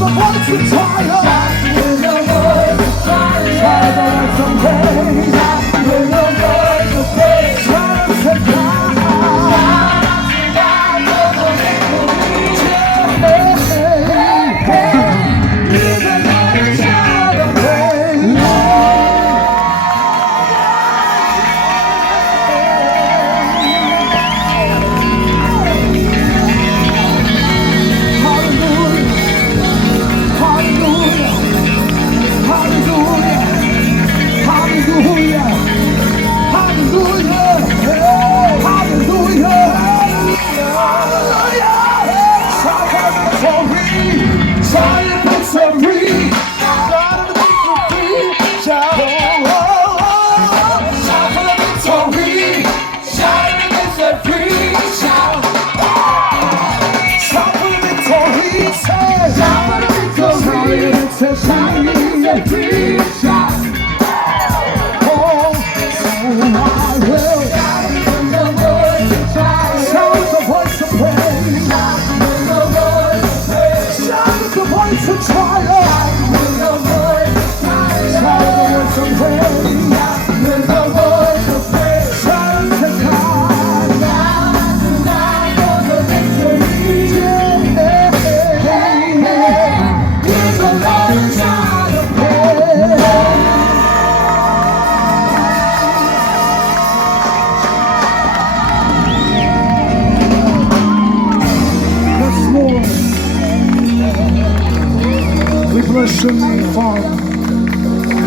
the voice of triumph. Shout with the voice of triumph. Shout the voice of praise. Shout with the voice of praise. Shout to God. Shout for the victory. Give another shout of praise. Bless your name, Father.